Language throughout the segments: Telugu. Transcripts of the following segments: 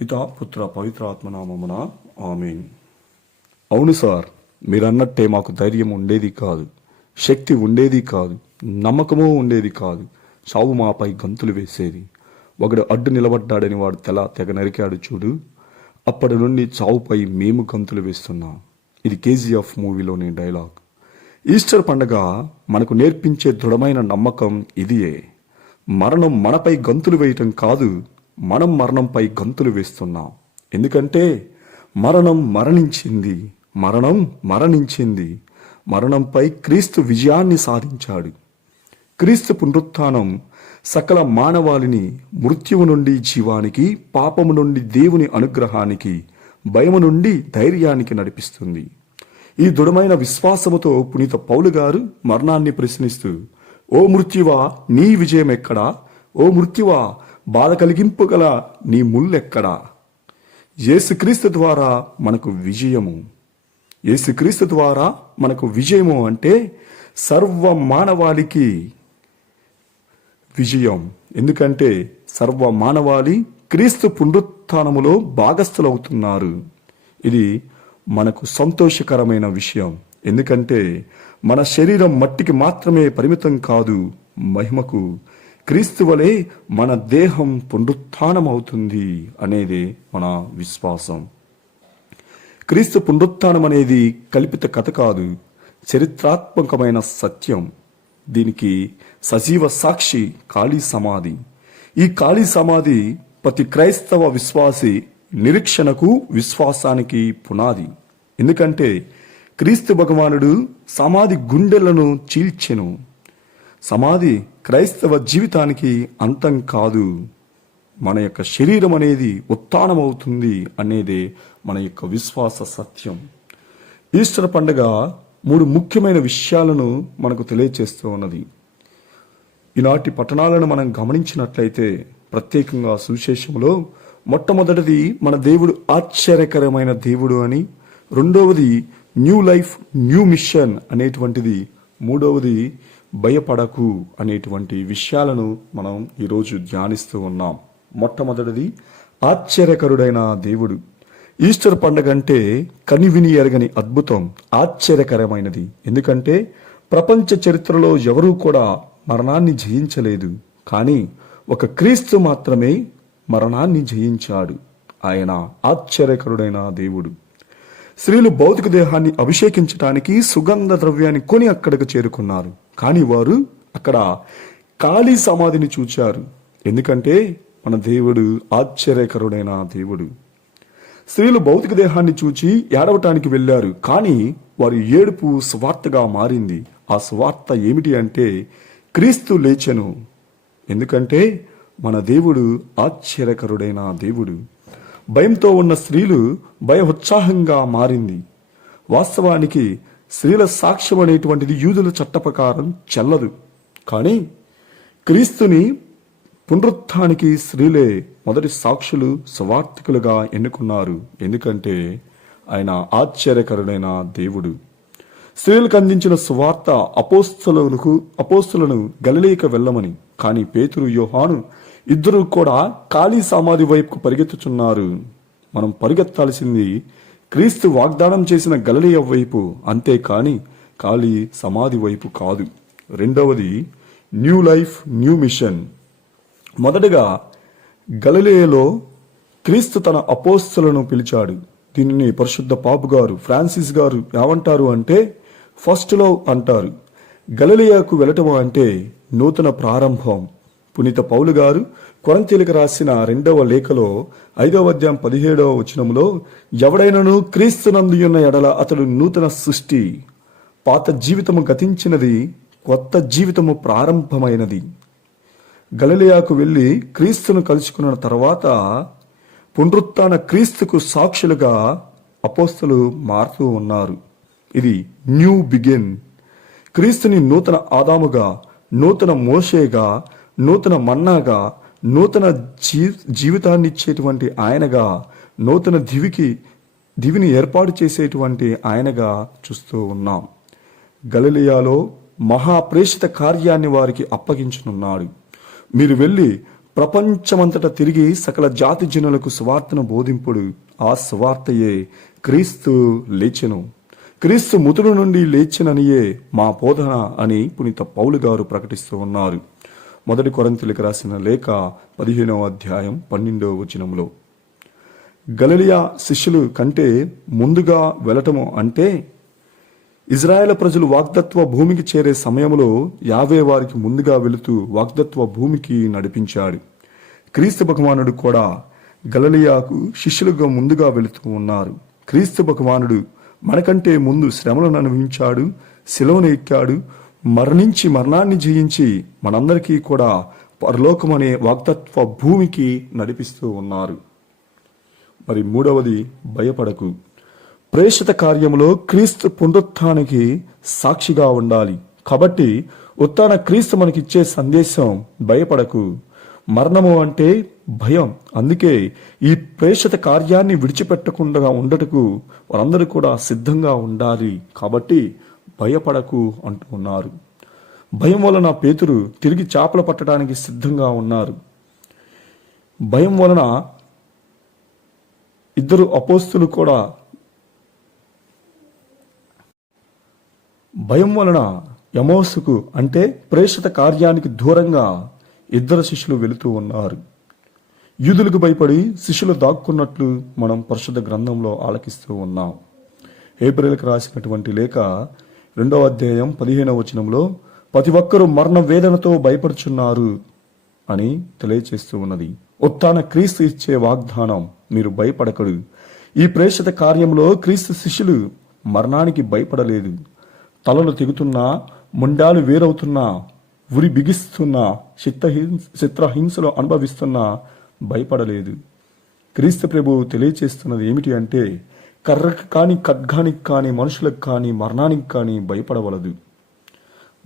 పితా పుత్ర పవిత్రాత్మ నామమున ఆమెన్. అవును సార్ మీరన్నట్టే మాకు ధైర్యం ఉండేది కాదు శక్తి ఉండేది కాదు నమ్మకము ఉండేది కాదు చావు మాపై గంతులు వేసేది. ఒకడు అడ్డు నిలబడ్డాడని వాడు తెల తెగ నరికాడు చూడు అప్పటి నుండి చావుపై మేము గంతులు వేస్తున్నాం. ఇది కేజీఎఫ్ మూవీలోని డైలాగ్. ఈస్టర్ పండగ మనకు నేర్పించే దృఢమైన నమ్మకం ఇదియే. మరణం మనపై గంతులు వేయటం కాదు మనం మరణంపై గంతులు వేస్తున్నాం. ఎందుకంటే మరణం మరణించింది. మరణం మరణించింది. మరణంపై క్రీస్తు విజయాన్ని సాధించాడు. క్రీస్తు పునరుత్థానం సకల మానవాళిని మృత్యువు నుండి జీవానికి పాపము నుండి దేవుని అనుగ్రహానికి భయము నుండి ధైర్యానికి నడిపిస్తుంది. ఈ దృఢమైన విశ్వాసముతో పునీత పౌలు గారు మరణాన్ని ప్రశ్నిస్తూ ఓ మృత్యువా నీ విజయం ఎక్కడా ఓ మృత్యువా బాధ కలిగింపుగల నీ ముల్లెక్కడా? యేసుక్రీస్తు ద్వారా మనకు విజయము. యేసుక్రీస్తు ద్వారా మనకు విజయము అంటే సర్వ మానవాళికి విజయం. ఎందుకంటే సర్వ మానవాళి క్రీస్తు పునరుత్థానములో భాగస్థులవుతున్నారు. ఇది మనకు సంతోషకరమైన విషయం. ఎందుకంటే మన శరీరం మట్టికి మాత్రమే పరిమితం కాదు మహిమకు క్రీస్తు వలె మన దేహం పునరుత్నమవుతుంది అవుతుంది అనేది మన విశ్వాసం. క్రీస్తు పునరుత్థానం అనేది కల్పిత కథ కాదు చరిత్రాత్మకమైన సత్యం. దీనికి సజీవ సాక్షి ఖాళీ సమాధి. ఈ ఖాళీ సమాధి ప్రతి క్రైస్తవ విశ్వాసి నిరీక్షణకు విశ్వాసానికి పునాది. ఎందుకంటే క్రీస్తు భగవానుడు సమాధి గుండెలను చీల్చెను. సమాధి క్రైస్తవ జీవితానికి అంతం కాదు. మన యొక్క శరీరం అనేది ఉత్థానమవుతుంది అనేదే మన యొక్క విశ్వాస సత్యం. ఈస్టర్ పండుగ మూడు ముఖ్యమైన విషయాలను మనకు తెలియచేస్తూ ఉన్నది. ఈనాటి పట్టణాలను మనం గమనించినట్లయితే ప్రత్యేకంగా సువిశేషంలో మొట్టమొదటిది మన దేవుడు ఆశ్చర్యకరమైన దేవుడు అని రెండవది న్యూ లైఫ్ న్యూ మిషన్ అనేటువంటిది మూడవది భయపడకు అనేటువంటి విషయాలను మనం ఈరోజు ధ్యానిస్తూ ఉన్నాం. మొట్టమొదటిది ఆశ్చర్యకరుడైన దేవుడు. ఈస్టర్ పండగ అంటే కనివిని ఎరగని అద్భుతం ఆశ్చర్యకరమైనది. ఎందుకంటే ప్రపంచ చరిత్రలో ఎవరూ కూడా మరణాన్ని జయించలేదు. కానీ ఒక క్రీస్తు మాత్రమే మరణాన్ని జయించాడు. ఆయన ఆశ్చర్యకరుడైన దేవుడు. స్త్రీలు భౌతిక దేహాన్ని అభిషేకించడానికి సుగంధ ద్రవ్యాన్ని కొని అక్కడికి చేరుకున్నారు. కానీ వారు అక్కడ ఖాళీ సమాధిని చూచారు. ఎందుకంటే మన దేవుడు ఆశ్చర్యకరుడైన దేవుడు. స్త్రీలు భౌతిక దేహాన్ని చూచి ఏడవటానికి వెళ్ళారు. కానీ వారి ఏడుపు స్వార్థగా మారింది. ఆ స్వార్థ ఏమిటి అంటే క్రీస్తు లేచెను. ఎందుకంటే మన దేవుడు ఆశ్చర్యకరుడైన దేవుడు. భయంతో ఉన్న స్త్రీలు భయ ఉత్సాహంగా మారింది. వాస్తవానికి స్త్రీల సాక్ష్యం అనేటువంటిది యూదుల చట్ట ప్రకారం చెల్లదు. కానీ క్రీస్తుని పునరుత్థానికి స్త్రీలే మొదటి సాక్షులు స్వార్థికులుగా ఎన్నుకున్నారు. ఎందుకంటే ఆయన ఆశ్చర్యకరుడైన దేవుడు. స్త్రీలకు అందించిన సువార్త అపోస్తులకు అపోస్తులను గలిలేక వెళ్ళమని. కానీ పేతురు యోహాను ఇద్దరు కూడా ఖాళీ సమాధి వైపుకు పరిగెత్తుచున్నారు. మనం పరిగెత్తాల్సింది క్రీస్తు వాగ్దానం చేసిన గలలియ వైపు అంతేకాని ఖాళీ సమాధి వైపు కాదు. రెండవది న్యూ లైఫ్ న్యూ మిషన్. మొదటగా గలలియలో క్రీస్తు తన అపోస్తులను పిలిచాడు. దీనిని పరిశుద్ధ పాపు గారు ఫ్రాన్సిస్ గారు ఏమంటారు అంటే ఫస్ట్ లవ్ అంటారు. గలలియాకు వెళ్ళటం అంటే నూతన ప్రారంభం. పునీత పౌలు గారు కొరంతీలకు రాసిన రెండవ లేఖలో ఐదవ అధ్యాయం పదిహేడవ వచనంలో ఎవడైనను క్రీస్తునందు ఉన్న ఎడల అతడు నూతన సృష్టి పాత జీవితము గతించినది కొత్త జీవితము ప్రారంభమైనది. గలలియాకు వెళ్ళి క్రీస్తును కలుసుకున్న తర్వాత పునరుత్న క్రీస్తుకు సాక్షులుగా అపోస్తులు మారుతూ ఉన్నారు. ఇది న్యూ బిగిన్. క్రీస్తుని నూతన ఆదాముగా నూతన మోషేగా నూతన మన్నాగా నూతన జీ జీవితాన్ని ఇచ్చేటువంటి ఆయనగా నూతన దివికి దివిని ఏర్పాటు చేసేటువంటి ఆయనగా చూస్తూ ఉన్నాం. గలిలియాలో మహాప్రేషిత కార్యాన్ని వారికి అప్పగించనున్నాడు. మీరు వెళ్ళి ప్రపంచమంతటా తిరిగి సకల జాతి జనులకు సువార్తను బోధింపుడు. ఆ సువార్తయే క్రీస్తు లేచెను. క్రీస్తు ముతుడు నుండి లేచిననియే మా బోధన అని పునీత పౌలు గారు ప్రకటిస్తూ ఉన్నారు. మొదటి కొరంతిలకు రాసిన లేఖ పదిహేనవ అధ్యాయం పన్నెండవ వచనంలో గలలియా శిష్యులు కంటే ముందుగా వెళ్ళటము అంటే ఇజ్రాయేల్ ప్రజలు వాగ్దత్వ భూమికి చేరే సమయంలో యావే వారికి ముందుగా వెళుతూ వాగ్దత్వ భూమికి నడిపించాడు. క్రీస్తు భగవానుడు కూడా గలలియాకు శిష్యులుగా ముందుగా వెళుతూ ఉన్నారు. క్రీస్తు భగవానుడు మనకంటే ముందు శ్రమలను అనుభవించాడు శిలవను ఎక్కాడు మరణించి మరణాన్ని జయించి మనందరికీ కూడా పరలోకమనే వాగ్దత్వ భూమికి నడిపిస్తూ ఉన్నారు. మరి మూడవది భయపడకు. ప్రేషిత కార్యంలో క్రీస్తు పునరుత్నానికి సాక్షిగా ఉండాలి. కాబట్టి ఉత్తాన క్రీస్తు మనకిచ్చే సందేశం భయపడకు. మరణము అంటే భయం. అందుకే ఈ ప్రేషిత కార్యాన్ని విడిచిపెట్టకుండా ఉండటకు వారందరూ కూడా సిద్ధంగా ఉండాలి. కాబట్టి భయపడకు అంటూ ఉన్నారు. భయం వలన పేతురు తిరిగి చేపలు పట్టడానికి సిద్ధంగా ఉన్నారు. భయం వలన ఇద్దరు అపోస్తులు కూడా భయం వలన యమోసుకు అంటే ప్రేషిత కార్యానికి దూరంగా ఇద్దరు శిష్యులు వెళుతూ ఉన్నారు. యూదులకు భయపడి శిష్యులు దాక్కున్నట్లు మనం పరిశుద్ధ గ్రంథంలో ఆలకిస్తూ ఉన్నాం. ఏప్రిల్కి రాసినటువంటి లేఖ రెండవ అధ్యాయం పదిహేనవ వచనంలో ప్రతి ఒక్కరూ మరణ వేదనతో భయపడుచున్నారు అని తెలియచేస్తూ ఉన్నది. ఉత్తాన క్రీస్తు ఇచ్చే వాగ్దానం మీరు భయపడకడు. ఈ ప్రేషిత కార్యంలో క్రీస్తు శిష్యులు మరణానికి భయపడలేదు. తలలు తెగుతున్నా ముండాలు వేరవుతున్నా ఉరి బిగిస్తున్నా చిత్తహింస చిత్రహింసలు అనుభవిస్తున్నా భయపడలేదు. క్రీస్తు ప్రభు తెలియచేస్తున్నది ఏమిటి అంటే కర్రకు కానీ ఖడ్గానికి కానీ మనుషులకు కానీ మరణానికి కానీ భయపడవలదు.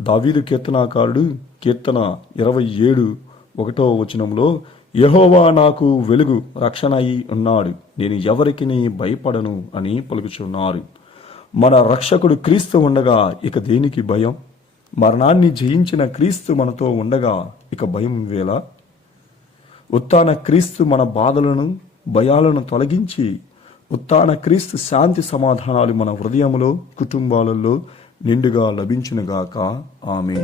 దావీదు కీర్తనాకారుడు కీర్తన ఇరవై ఏడు ఒకటో వచనంలో యహోవా నాకు వెలుగు రక్షణ అయి ఉన్నాడు. నేను ఎవరికి భయపడను అని పలుకుచున్నారు. మన రక్షకుడు క్రీస్తు ఉండగా ఇక దేనికి భయం? మరణాన్ని జయించిన క్రీస్తు మనతో ఉండగా ఇక భయం వేళ ఉత్తాన క్రీస్తు మన బాధలను భయాలను తొలగించి ఉత్తాన క్రీస్తు శాంతి సమాధానాలు మన హృదయంలో కుటుంబాలలో నిండుగా లభించునుగాక. ఆమె